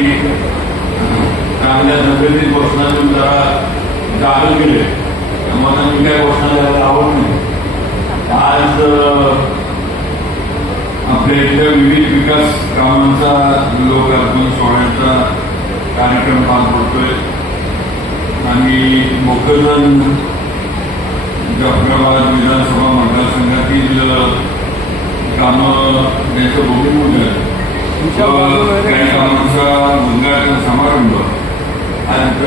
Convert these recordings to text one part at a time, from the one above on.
की चांगल्या तब्येतीत घोषणा देऊन जरा जागे गेले. मला मी काय घोषणा द्यायला आवड नाही. आज आपल्या इथल्या विविध विकास कामांचा लोकार्पण सोहळ्याचा कार्यक्रम पार पडतोय आणि भोकरदन जाफराबाद विधानसभा मतदारसंघातील कामं त्यांचं भूमिपूजन काही कामांचा उद्घाटन समारंभ आज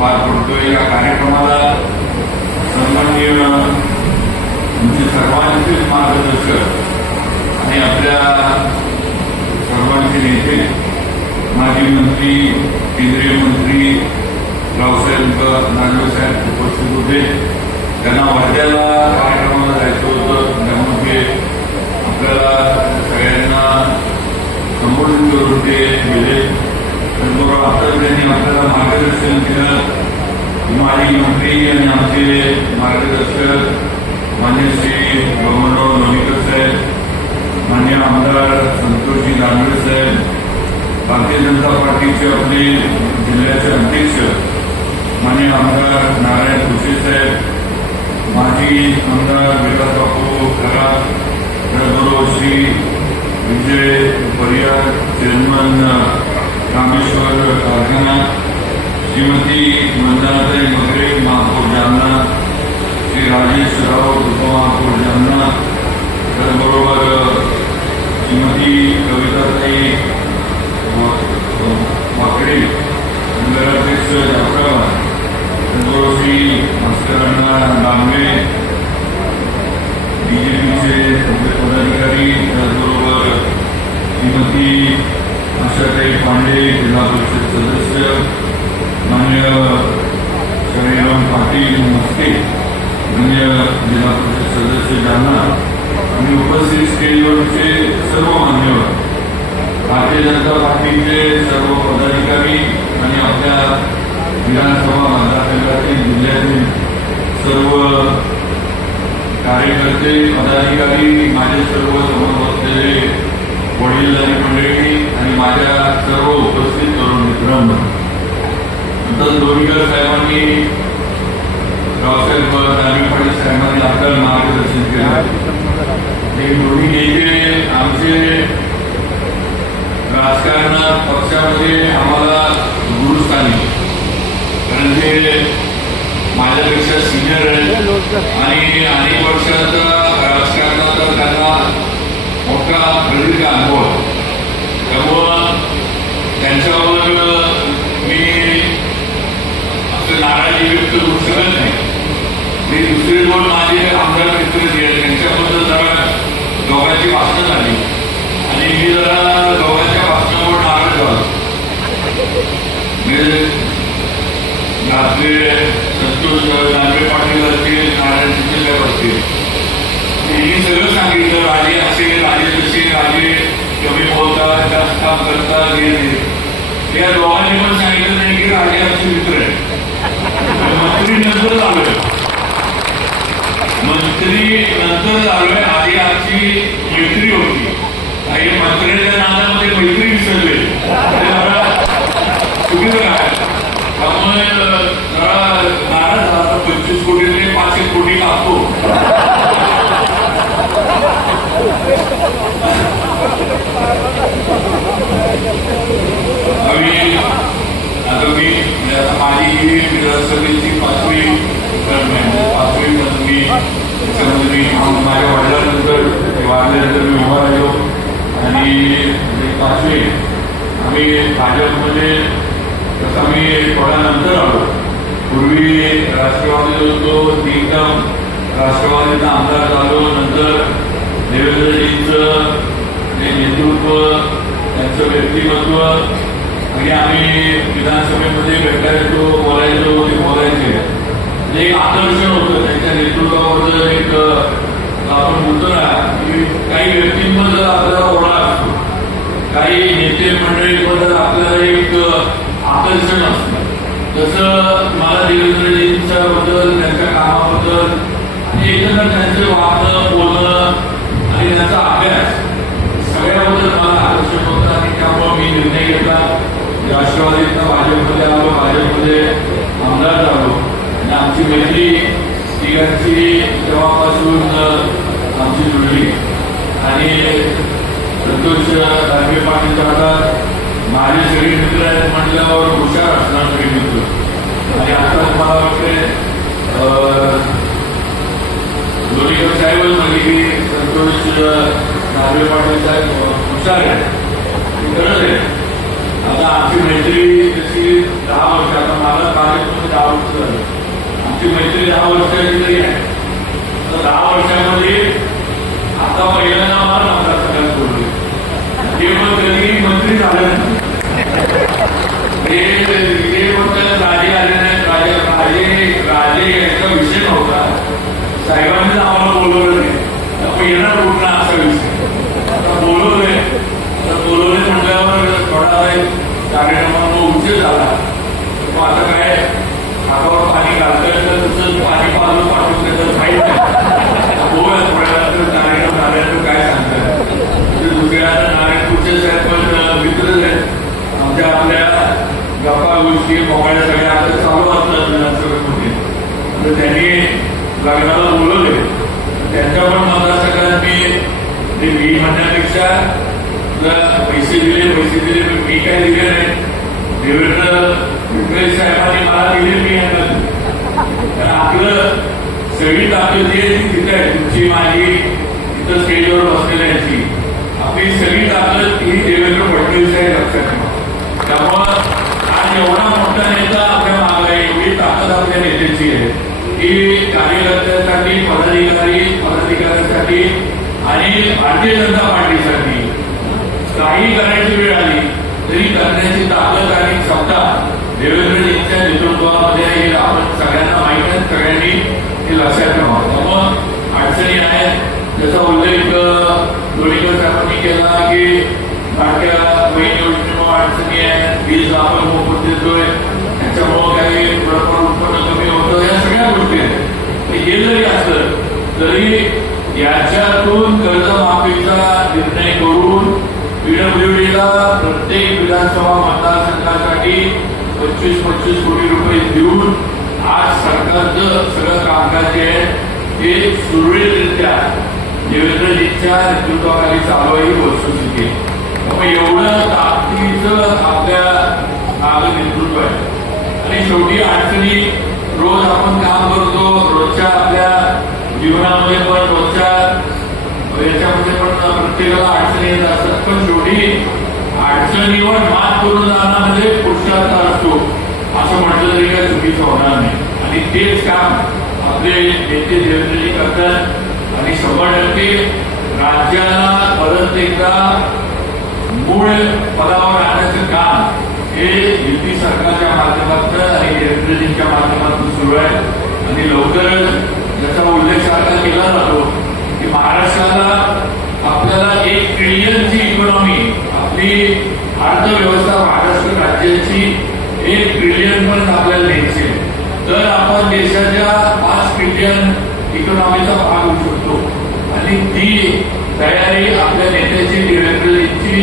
पार पडतोय. या कार्यक्रमाला सन्माननीय आमचे सर्वांचे मार्गदर्शक आणि आपल्या सर्वांचे नेते माजी मंत्री केंद्रीय मंत्री रावसाहेब दानवे साहेब उपस्थित होते. त्यांना वर्ध्याला कार्यक्रमाला जायचं होतं, त्यामुळे आपल्याला सगळ्यांना संबोधित करून ते गेले. त्याचबरोबर आता त्यांनी आपल्याला मार्गदर्शन केलं. माजी मंत्री आणि आमचे मार्गदर्शक मान्य श्री बबनराव लोणीकर साहेब, मान्य आमदार संतोषजी दानवे साहेब, भारतीय जनता पार्टीचे आपले जिल्ह्याचे अध्यक्ष मान्य आमदार नारायण खुसे साहेब, माजी आमदार विकास बापू खरात, त्याचबरोबर श्री विजय परियार, चेअरमन रामेश्वर कारखाना, श्रीमती मंदाताई मगरे महापौर जालना, श्री राजेश राव उपमहापौर जालना, त्याचबरोबर श्रीमती कविताताई वाकडे नगराध्यक्ष जाफराबाद, त्याचबरोबर श्री भास्करांना दानवे बीजेपीचे पदाधिकारी, त्याचबरोबर श्रीमती आशाताई पांडे जिल्हा परिषद सदस्य, मान्य श्रीराम पाटील मस्ते मान्य जिल्हा परिषद सदस्य जालना आणि उपस्थित स्टेजवरचे सर्व मान्यवर, भारतीय जनता पार्टीचे सर्व पदाधिकारी आणि आपल्या विधानसभा मतदारसंघातील जिल्ह्यातील सर्व कार्यकर्ते पदाधिकारी, माझे सर्व समोर बसलेले वडील आणि मंडळी आणि माझ्या सर्व उपस्थित तरुण मित्रांनो, लोणीकर साहेबांनी रावसाहेब दानवे पाटील साहेबांनी आपल्याला मार्गदर्शन केलं. हे दोन्ही नेते आमचे राजकारणात पक्षामध्ये आम्हाला गुरुस्थानी, कारण ते माझ्यापेक्षा सिनियर आहेत आणि अनेक वर्षाचा राजकारणाचा त्यांना मोठा प्रदीर्घ अनुभव आहे. त्यामुळं त्यांच्यावर मी असं नाराजी व्यक्त करू शकत नाही. मी दुसरे दोन माझे आमदार मित्र जे आहेत त्यांच्याबद्दल जरा दोघांची भाषणं झाली आणि मी जरा दोघांच्या भाषणावर नाराज झालो. आपले संतोष दानवे पाटील असतील, नारायण साहेब असतील, त्यांनी सगळं सांगितलं. राजे असे, राजे तसे, राजे कमी बोलतात, जास्त काम करतात, हे या दोघांनी पण सांगितलं नाही की राजे आमचे मित्र आहे. मंत्री नंतर झालोय, मंत्री नंतर झालोय, आधी आमची मैत्री होती. काही मंत्र्यांच्या नादामध्ये मैत्री विसरले, चुकीचं काय. त्यामुळे जरा नाराज झाला. 25 कोटीतले 5 कोटी कापतो. आता माझी विधानसभेची 5वी मी त्याच्यामध्ये माझ्या वडिलांनंतर वाढल्यानंतर मी उभा राहिलो आणि 5वी आम्ही भाजपमध्ये तसा मी थोड्या नंतर आलो. पूर्वी राष्ट्रवादीत होतो, 3 टर्म राष्ट्रवादीचा आमदार झालो. नंतर देवेंद्रजींचं नेतृत्व, त्यांचं व्यक्तिमत्व आणि आम्ही विधानसभेमध्ये भेटायचो, बोलायचो, ते बोलायचे. एक आकर्षण होतं त्यांच्या नेतृत्वाबद्दल. एक आपण म्हणतो ना की काही व्यक्तींबद्दल आपल्याला ओढा असतो, काही नेते मंडळीबद्दल आपल्याला एक आकर्षण असतं. तसं मला देवेंद्रजींच्या बद्दल, त्यांच्या कामाबद्दल आणि एकंदर त्यांचं वागणं, बोलणं आणि त्यांचा अभ्यास सगळ्याबद्दल मला आकर्षण होतं आणि त्यामुळे मी निर्णय घेतला राष्ट्रवादीतनं भाजपमध्ये आलो, भाजपमध्ये आमदार झालो आणि आमची मैत्री तिघांची तेव्हापासून आमची जुळली. आणि संतोष दानवे पाटील दादा माझे सगळे मित्र आहेत म्हटल्यावर हुशार असणार सगळे मित्र. आणि आता मला वाटते लोणीकर साहेबच म्हणजे की संतोष दानवे पाटील साहेब हुशार आहे, खरंच आहे. आता आमची मैत्री तशी 10 वर्ष, आता मला कार्यक्रम 10 वर्ष झालं, आमची मैत्री 10 वर्षाची तरी आहे. तर 10 वर्षामध्ये आता पहिल्यांदा मला मतदारसंघात बोलले ते पण कधी मंत्री झाले नाही. ते फक्त राजे आले नाहीत, राजे याचा विषय नव्हता. साहेबांनीच आम्हाला बोलवलं नाही, आपण येणार कुठला असा विषय. आता बोलवलंय, तर बोलवले म्हटल्यावर थोडा वेळ कार्यक्रमाला उशीर झाला. मग आता काय हातावर पाणी घालतोय तर तसं पाणी पाजून पाठवून त्याचं माहीत नाही. बघूया थोड्या वेळात कार्यक्रम झाल्यानंतर काय सांगताय. दुसऱ्या नारायणपूरचे साहेब पण मित्रच आहेत आमच्या. आपल्या गप्पा गोष्टी मोबाईल सगळ्या आता चालू असतात विधानसभेमध्ये. तर त्यांनी लग्नाला बोलवले, त्यांच्या पण मतदारसंघात मी म्हणण्यापेक्षा पैसे दिले मी काय दिले नाही. देवेंद्र फडणवीस साहेबांनी मला दिले, मी यांना. आपलं सगळी ताकद जी आहे ती तिथे आहे, तुमची माझी तिथं स्टेजवर बसलेल्यांची आपली सगळी ताकद ही देवेंद्र फडणवीस आहे, लक्षात ठेवा. त्यामुळं आज एवढा मोठा नेता आपल्या मागे आहे, एवढी ताकद आपल्या नेत्याची आहे की कार्यकर्त्यांसाठी, पदाधिकाऱ्यांसाठी आणि भारतीय जनता पार्टीसाठी काही करायची वेळ आली तरी करण्याची ताकद आणि क्षमता देवेंद्रजींच्या नेतृत्वामध्ये हे आपण सगळ्यांना माहिती आहे, सगळ्यांनी हे लक्षात ठेवा. त्यामुळं अडचणी आहेत, त्याचा उल्लेख लोणीकर साहेबांनी केला की लाडक्या बहीण योजनेमुळे अडचणी आहेत, वीज आपण मोफत देतोय, त्याच्यामुळं काही थोडंफार उत्पन्न कमी होतं, या सगळ्या गोष्टी आहेत. हे जरी असलं तरी याच्यातून कर्जमाफीचा निर्णय करून पीडब्ल्यूडीला प्रत्येक विधानसभा मतदारसंघासाठी 25-25 कोटी रुपये देऊन आज सरकारचं सगळं कामकाज जे आहे ते सुरळीतरित्या देवेंद्रजींच्या नेतृत्वाखाली चालू आहे ही वस्तुस्थिती. त्यामुळे एवढं ताकदीचं आपल्या मागं नेतृत्व आहे. आणि शेवटी अडचणी रोज आपण काम करतो, रोजच्या आपल्या जीवनामध्ये पण रोजच्या याच्यामध्ये पण प्रत्येकाला अडचणी येत असतात. पण शेवटी अडचणीवर मात करून जाणं म्हणजे पुरुषार्थ असतो असं म्हटलं तरी काय चुकीचं होणार नाही. आणि तेच काम आपले नेते देवेंद्रजी करतात. आणि 100% राज्याला परत एकदा मूळ पदावर आणण्याचं काम हे युती सरकारच्या माध्यमातून आणि देवेंद्रजींच्या माध्यमातून सुरू आहे. आणि लवकरच याचा उल्लेख सारखा केला जातो की महाराष्ट्राला आपल्याला 1 ट्रिलियनची इकॉनॉमी, आपली अर्थव्यवस्था महाराष्ट्र राज्याची 1 ट्रिलियन पण आपल्याला द्यायची आहे. तर आपण देशाच्या 5 ट्रिलियन इकॉनॉमीचा भाग होऊ शकतो. आणि ती तयारी आपल्या नेत्याची, देवेंद्रजींची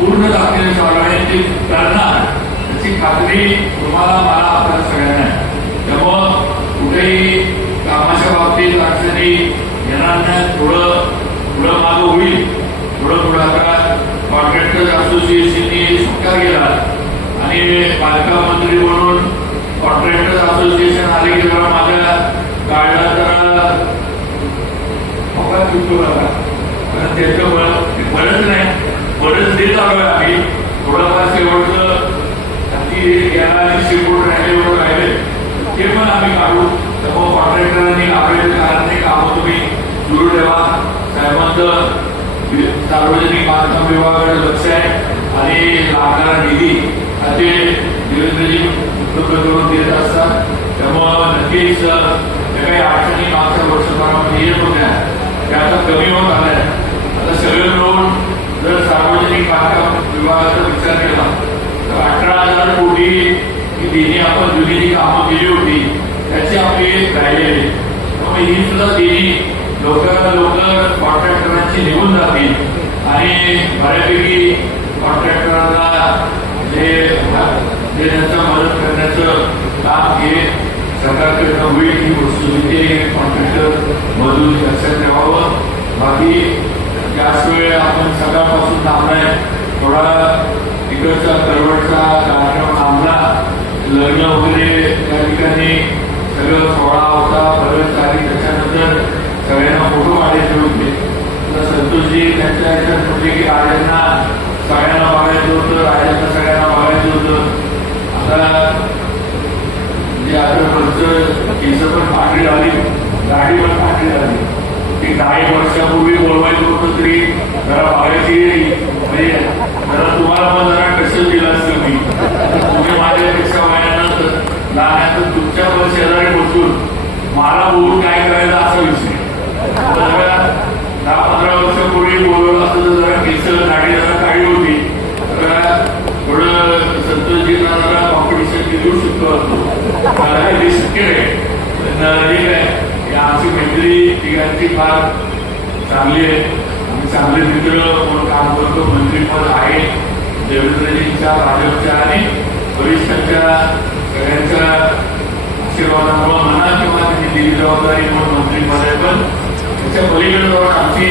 पूर्ण ताकदीने चालू आहे, ते करणार याची खात्री तुम्हाला, मला, आपल्या सगळ्यांना आहे. त्यामुळं कुठेही कामाच्या बाबतीत अडचणी येणार नाही. थोडं मागं होईल, थोडं आता कॉन्ट्रॅक्टर्स असोसिएशननी स्वीकार केला आणि बांधकाम मंत्री म्हणून कॉन्ट्रॅक्टर्स असोसिएशन आले की जरा माझ्या गाडीला जरा चुकतो नका, कारण त्याचं बरंच नाही, बरंच देत आलोय आम्ही. थोडंफार शेवटचं शिपूट राहिले ते पण आम्ही काढू. त्यामुळे कॉन्ट्रॅक्टरांनी आपल्या कारणे कामं तुम्ही सुरू ठेवा. साहेबांचं सार्वजनिक बांधकाम विभागाकडे लक्ष आहे आणि लागणारा निधी ते देवेंद्रजी उपलब्ध करून देत असतात. त्यामुळं नक्कीच ज्या काही अडचणी मागच्या वर्षभरामध्ये येत होत्या त्या आता कमी होत आल्या. आता सगळे मिळून जर सार्वजनिक बांधकाम विभागाचा विचार केला तर 18,000 कोटी ही देणी आपण जुनी जी कामं केली होती त्याची आपली राहिलेली. त्यामुळे ही सुद्धा देणी लवकरात लवकर कॉन्ट्रॅक्टरांची निघून जातील आणि बऱ्यापैकी कॉन्ट्रॅक्टरांना जे सरकारकडनं होईल ही वस्तू ते कॉन्ट्रॅक्टर मधून लक्षात ठेवावं. बाकी त्याच वेळ आपण सकाळपासून थांबलाय, थोडा तिकडचा करवटचा कार्यक्रम थांबला, लग्न वगैरे त्या ठिकाणी सगळं सोहळा होता, परत आणि त्याच्यानंतर सगळ्यांना फोटो काढायचे होते. तर संतोषजी त्यांच्या ह्याच्यात म्हटले की राजांना सगळ्यांना बघायचं होतं, राजांना सगळ्यांना बघायचं होतं. आता म्हणजे आता खर्च केस पण पांढरी झाली, गाडी पण पांढरी झाली. ती 10 वर्षापूर्वी बोलवायचं होतं तरी जरा बघायची म्हणजे जरा तुम्हाला पण जरा कसं दिलं असतं मी. तुम्ही माझ्यापेक्षा वयानं लहान तुमच्या पण शेजारी बसून मला बोलून काय करायचं असा विषय. 10-15 वर्षापूर्वी बोलवलं असतं तर जरा केस गाडी जरा काढली होती, तर थोडं संतोषजींना जरा कॉम्पिटिशन देऊ शकतो असतो. हे शक्य आहे. आमची मैत्री तिघांची फार चांगली आहे. आम्ही चांगले मित्र म्हणून काम करतो. मंत्रीपद आहे देवेंद्रजींच्या, भाजपच्या आणि वरिष्ठांच्या सगळ्यांच्या आशीर्वादामुळे म्हणा किंवा त्यांनी दिली जबाबदारी म्हणून मंत्रीपद आहे. पण त्याच्या पलीकडे आमची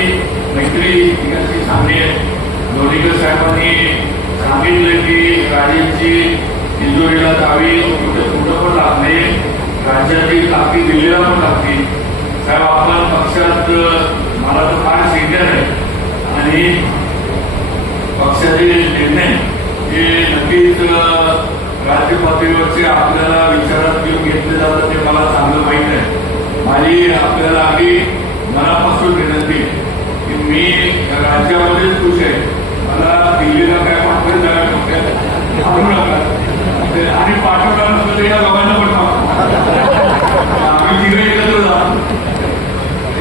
मैत्री तिघांची चांगली आहे. लोणीकर साहेबांनी सांगितलं की राजेंची तिजोरीला जावी, कुठं पण लागणे, राज्याची लागती दिल्लीला पण लागती. साहेब आपण पक्षात मला तर फार सिनियर आहे आणि पक्षाचे निर्णय हे नक्कीच राज्य पातळीवरचे आपल्याला विचारात घेऊन घेतले जातात ते मला चांगलं माहीत आहे. माझी आपल्याला आधी मनापासून विनंती की मी राज्यामध्येच खुश आहे. मला दिल्लीला काय पाठवायचं आणि पाठवणार नसतं या लोकांना पण आम्ही तिकडे एकत्र जातो.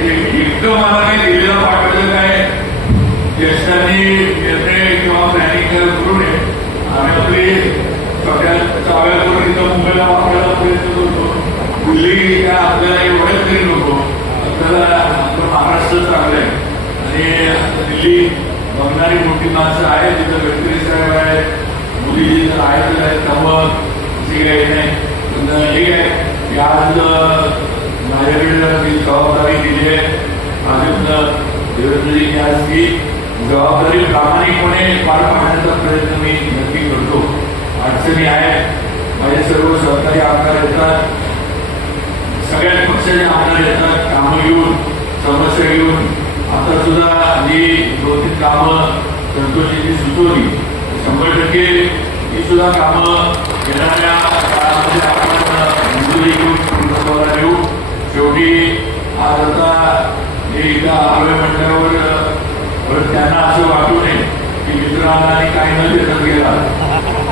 इतकं मला काही दिल्लीला पाठवायचं काय ज्येष्ठांनी निर्णय किंवा प्लॅनिंग करू नये. आम्ही आपली सगळ्या चाव्या करून इथं मुंबईला वापरायला प्रयत्न करतो. दिल्ली काय आपल्याला एवढंच तरी नको, आपल्याला आपलं महाराष्ट्र चांगलं आहे आणि दिल्ली बघणारी मोठी माणसं आहेत. तिथं गडकरी साहेब आहेत, मोदीजी तर आहेतच आहेत, त्यामुळं जे काही नाही. पण हे आहे की आज माझ्याकडे ती जबाबदारी दिली आहे भाजपनं, देवेंद्रजींनी आज ती जबाबदारी प्रामाणिकपणे पार पाडण्याचा प्रयत्न मी नक्की करतो. अडचणी आहेत, माझे सर्व सहकारी आमदार येतात, सगळ्याच पक्षाचे आमदार येतात, कामं घेऊन समस्या घेऊन. आता सुद्धा जी 2-3 कामं संतोषजींनी सुचवली 100% ही सुद्धा कामं येणाऱ्या काळामध्ये आपण मंजुरी घेऊन पूर्णत्वाला देऊ. शेवटी आज आता हे एकदा आरोग्य म्हटल्यावर परत त्यांना असं वाटू नये की मित्रांना आणि काही न देतात गेला.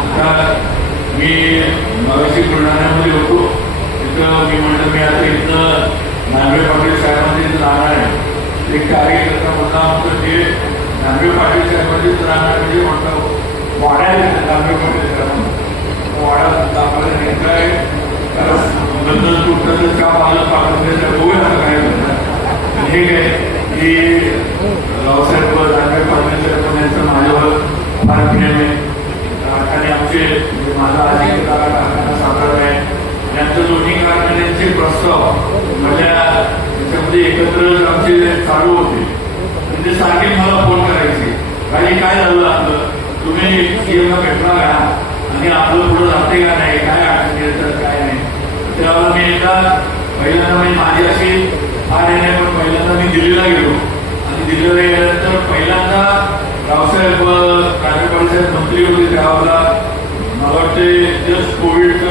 आता मी मगाशी बुलढाण्यामध्ये होतो, तिथं मी म्हटलं मी आता इथं नांदवे पाटील साहेबांमध्ये इथं राहणार आहे. एक कार्यकर्ता म्हणला होतं ते नांदवे पाटील साहेबांमध्ये राहणार म्हणजे म्हटलं वाड्याला नांदवे पाटील साहेबांना वाड्यात आपल्याला नेता आहे बंधन तुटतं का मला पाठवण्याच्या बघूया काय करतात. हे काय की रावसाहेब नांदवे पाटील साहेब यांचं माझ्यावर फार प्रेम आहे आणि आमचे माझा आधी कारखाना सातारा आहे, यांचं दोन्ही कारखान्यांचे प्रस्ताव माझ्या त्याच्यामध्ये एकत्र आमचे चालू होते. म्हणजे सारखे मला फोन करायचे, काही काय झालं आपलं, तुम्ही सीएमला भेटणार का आणि आपलं पुढं जाते का नाही, काय अडचण येतात काय नाही. तेव्हा मी एकदा पहिल्यांदा म्हणजे माझी अशी फार नाही, पण पहिल्यांदा मी दिल्लीला गेलो आणि दिल्लीला गेल्यानंतर पहिल्यांदा रावसाहेब कार्यपाल साहेब मंत्री होते त्यावेळेला. मला वाटते जस्ट कोविडचं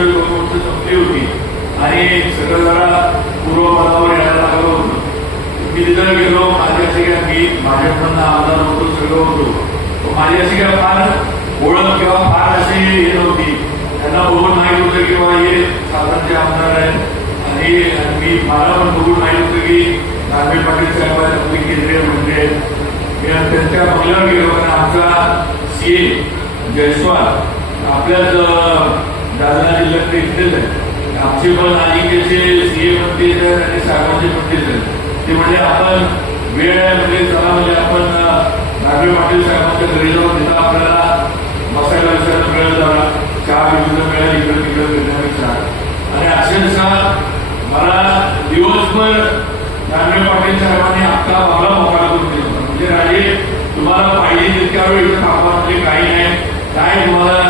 संपली होती आणि सगळं जरा पूर्वपदावर यायला लागलं होतं. मी तिथं गेलो, माझी अशी काय मी माझ्याकडनं आमदार होतो सगळं होतो, माझी अशी काय फार ओळख किंवा फार अशी हे नव्हती. त्यांना बघून माहीत होतं किंवा हे सातारचे आमदार आहेत आणि मी मला पण बघून माहीत होतं की नांदवे पाटील साहेब आपले केंद्रीय मंत्री आहेत. त्यांच्या बंगल्यावर गेलो कारण आमचा सीए जयस्वाल आपल्याच जालना जिल्ह्यातले इथलेच आहे. आमचे पण अलीकडचे सीए मंत्री आहेत आणि साहेबांचे मंत्रीच आहेत. ते म्हणजे आपण वेळ आहे म्हणजे चला म्हणजे आपण नांदवे पाटील साहेबांच्या घरी जाऊन तिथं आपल्याला बसायला विचारायला मिळेल, जरा चहा विचार मिळेल इकडे तिकडे फिरण्यापेक्षा. आणि अक्षरशः त्यावेळी थांबा, म्हणजे काही नाही, काय तुम्हाला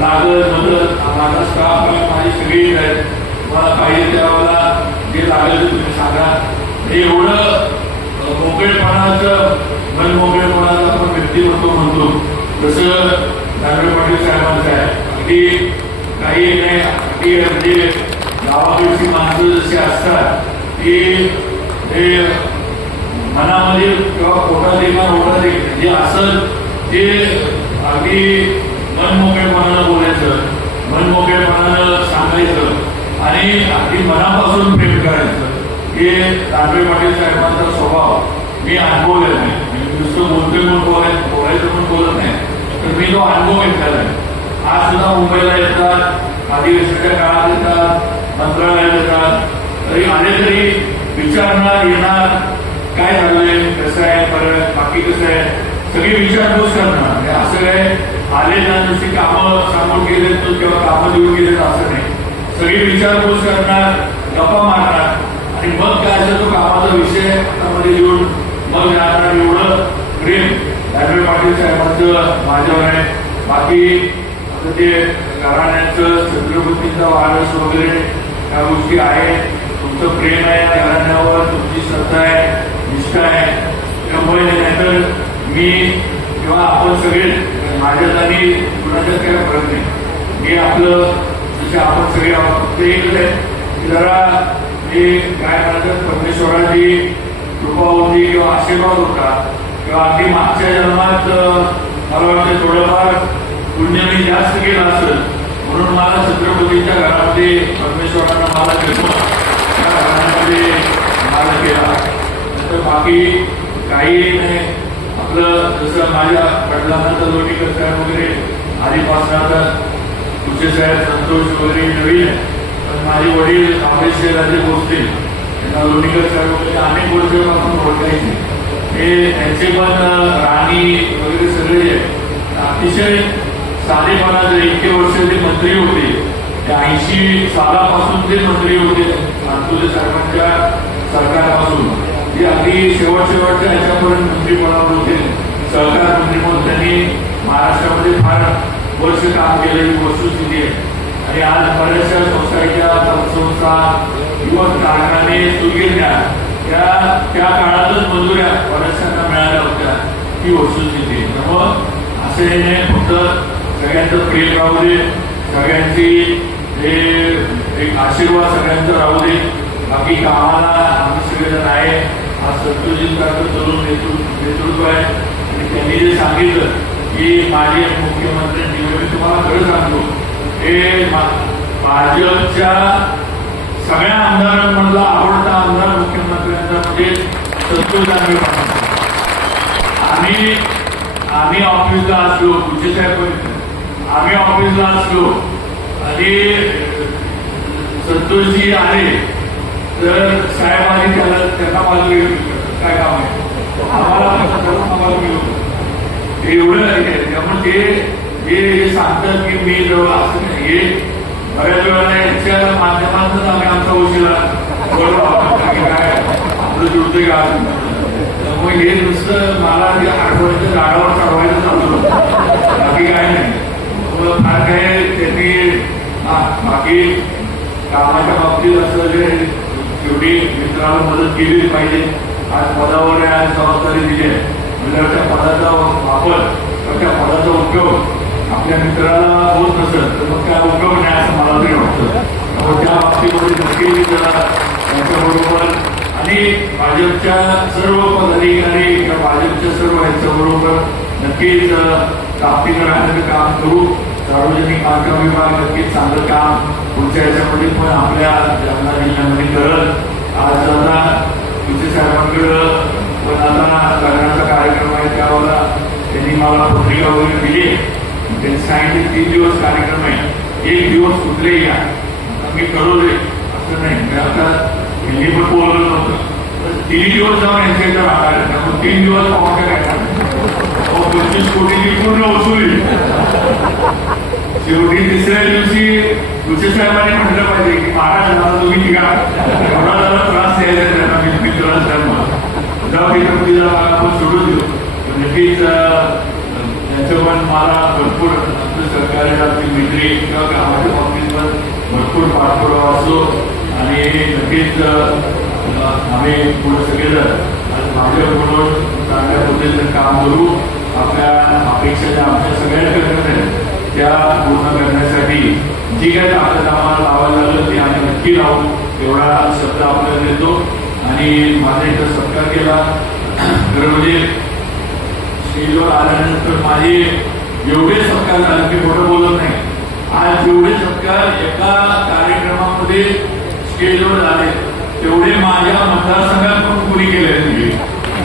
लागत मदत, माझा स्टाफ आहे, माझी सगळी आहेत, तुम्हाला पाहिजे त्यावेळेला जे लागेल ते तुम्ही सांगा. एवढं मोकळेपणाचं, मन मोकळेपणाचं आपण व्यक्तिमत्व म्हणतो तसं दानवे पाटील साहेबांचं आहे. अगदी काही नाही, अगदी म्हणजे गावाकडची माणसं जशी असतात ती ते मनामध्ये किंवा पोटात एका ओठात जे असं ते अगदी मन मोकळेपणानं बोलायचं, मन मोकळेपणानं सांगायचं आणि अगदी मनापासून प्रेम करायचं. हे दानवे पाटील साहेबांचा स्वभाव मी अनुभवलेला नाही. नुसतं बोलतोय म्हणून बोलायचं पण बोलत नाही, तर मी तो अनुभव घेतलेला आहे. आज सुद्धा मुंबईला येतात, आदिवासीच्या काळात येतात, मंत्रालयात येतात, तरी आले तरी विचारणार येणार, काय झालंय, कसं आहे, बरं बाकी कसं आहे, सगळी विचारपूस करणार. असं काय आले ना नुसती कामं सांगून गेले किंवा कामं देऊन गेले असं नाही, सगळी विचारपूस करणार, गप्पा मारणार आणि मग काय असेल तो कामाचा विषय हातामध्ये घेऊन मग जाणार. एवढं प्रेम दानवे पाटील साहेबांचं माझ्यावर आहे. बाकी ते घराण्याचं छत्रपतींचा वारस वगैरे त्या गोष्टी आहेत. तुमचं प्रेम आहे या घराण्यावर, तुमची श्रद्धा आहे, निष्ठा आहे. त्यामुळे नाहीतर मी किंवा आपण सगळे माझ्यात आणि कुणाच्यात काही फरक नाही. मी आपलं जसे आपण सगळे फक्त एकच आहे की जरा हे काय म्हणतात परमेश्वराची कृपा होती किंवा आशीर्वाद होता किंवा अगदी मागच्या जन्मात मला वाटतं थोडंफार पुण्य मी जास्त केलं असेल म्हणून मला छत्रपतीच्या घरामध्ये परमेश्वरानं मला जन्म त्या घरामध्ये मला केला. तर बाकी काही नाही. आपलं जसं माझ्या वडिलांना तर लोणीकर साहेब वगैरे आधीपासून आता तुझे साहेब संतोष वगैरे नवीन आहे, पण माझे वडील कामेश्वर राजे भोसले त्यांना लोणीकर साहेब वगैरे अनेक वर्षापासून ओळखायचे. हे त्यांचे पण राणी वगैरे सगळे अतिशय साधेपणाचे. इतके वर्ष ते मंत्री होते, ते 80 सालापासून ते मंत्री होते तुझे साहेबांच्या सरकारपासून. ते अगदी शेवटच्या ह्याच्यापर्यंत मंत्रीपदावर होते, सहकार मंत्री म्हणून त्यांनी महाराष्ट्रामध्ये फार वर्ष काम केलं, ही वस्तुस्थिती आहे. आणि आज बऱ्याचशा सोसायट्या, पतसंस्था, युवक कारखाने, सुगिरण्या त्या काळातच मंजुऱ्या बऱ्याचशांना मिळाल्या होत्या, ही वस्तुस्थिती आहे. त्यामुळं असं हे नाही, फक्त सगळ्यांचं प्रेम राहू दे, सगळ्यांची हे एक आशीर्वाद सगळ्यांचा राहू दे. बाकी कामाला आम्ही सगळेजण आहे. आज संतोषजींचं तरुण नेतृत्व आहे आणि त्यांनी जे सांगितलं की माझे मुख्यमंत्री निवडणूक, तुम्हाला खरं सांगतो हे भाजपच्या सगळ्या आमदारांमधला आवडता आमदार मुख्यमंत्र्यांचा म्हणजे संतोष दानवे पाटील. आम्ही ऑफिसला असलो, तुझे साहेब आम्ही ऑफिसला असलो आणि संतोषजी आले तर साहेबांनी त्यांना मला काय काम आहे, आम्हाला मिळवतो एवढं आहे. त्यामुळे ते सांगतात की मी जवळ असं नाही, हे बऱ्याच वेळा याच्या माध्यमातून आम्ही आमचा उशिरा काय आपलं जुळते का. त्यामुळे हे नुसतं मला ते आठवड्याच्या झाडावर चढवायचं चालू, बाकी काय नाही. फार काय त्यांनी बाकी कामाच्या बाबतीत असं जे शेवटी मित्राला मदत केली पाहिजे. आज पदावर आज जबाबदारी दिली आहे म्हणजे त्या पदाचा वापर, त्या पदाचा उपयोग आपल्या मित्राला होत नसेल तर मग काय उपयोग नाही असं मला तरी वाटतं. त्यामुळे त्या बाबतीमध्ये नक्की त्यांच्याबरोबर आणि भाजपच्या सर्व पदाधिकारी किंवा भाजपच्या सर्व यांच्याबरोबर नक्कीच ताकदीनं राहण्याचं काम करू. सार्वजनिक बांधकाम विभाग नक्कीच चांगलं काम पुढच्या याच्यामध्ये पण आपल्या जालना जिल्ह्यामध्ये करत. आज आता तुझे साहेबांकडं पण आता लग्नाचा कार्यक्रम आहे, त्यावेळेला त्यांनी मला पत्रिका वगैरे दिली. त्यांनी सांगितले 3 दिवस कार्यक्रम आहे, 1 दिवस कुठले या. मी कळवले असं नाही, मी आता यांनी पण बोललं नव्हतं 3 दिवस जाऊन यांच्या इथं राहणार आहे. त्यामुळे 3 दिवस पाहून काय करणार, 25 कोटीची पूर्ण वसुली. शेवटी 3ऱ्या दिवशी तुझे साहेबांनी म्हटलं पाहिजे की महाराज मला तुम्ही ठिका एवढा जरा त्रास द्यायला त्यांना मी त्रास द्यावा जाऊ तिला आपण सोडून देऊ. नक्कीच त्यांचं पण मला भरपूर आमचं सरकारी बाबतीत मैत्री किंवा कामाच्या बाबतीत पण भरपूर पाठपुरावा असतो आणि नक्कीच आम्ही पुढे सगळेजण माझ्याकडून चांगल्या पद्धतीचं काम करू. आपल्या अपेक्षा ज्या आमच्या सगळ्यांकडे आहेत त्या पूर्ण करण्यासाठी जी काय आपल्याला आम्हाला लावायला लागलं ते आम्ही नक्की लावू एवढा शब्द आपल्याला देतो. आणि माझा इथं सत्कार केला खरं म्हणजे स्टेजवर आल्यानंतर माझे एवढे सत्कार झाले की खोटं बोलत नाही. आज जेवढे सत्कार एका कार्यक्रमामध्ये स्टेजवर झाले तेवढे माझ्या मतदारसंघात पण पुरी केले तुम्ही.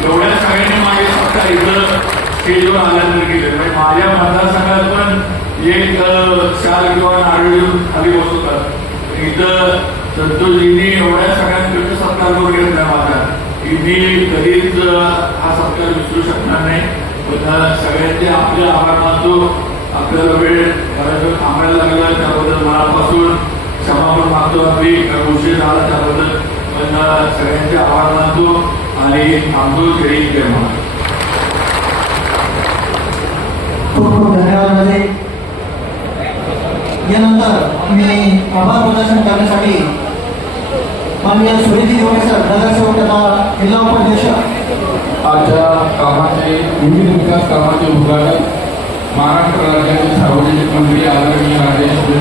एवढ्या सगळ्यांनी माझे सत्कार इथं स्टेजवर आल्यानंतर केले. म्हणजे माझ्या मतदारसंघात पण एक शाल किंवा नारळ देऊन खाली बसवतात. इथं संतोषजींनी एवढ्या सगळ्यांकडे सत्कार करून घेतला माझा की मी कधीच हा सत्कार विसरू शकणार नाही. पण सगळ्यांचे आपले आभार मानतो. आपल्याला वेळ बऱ्याच थांबायला लागला त्याबद्दल मनापासून क्षमा पण मागतो. आम्ही उशीर झाला त्याबद्दल पण सगळ्यांचे आभार मानतो आणि थांबतो. जय जय महाराज. खूप खूप धन्यवाद. यानंतर मी आभार प्रदर्शन करण्यासाठी माननीय सुरेजी देवळे सर नगरसेवक तथा जिल्हा उपाध्यक्ष आजच्या कामाचे विविध विकास कामाचे उद्घाटन महाराष्ट्र राज्याचे सार्वजनिक मंत्री आदरणीय राजेश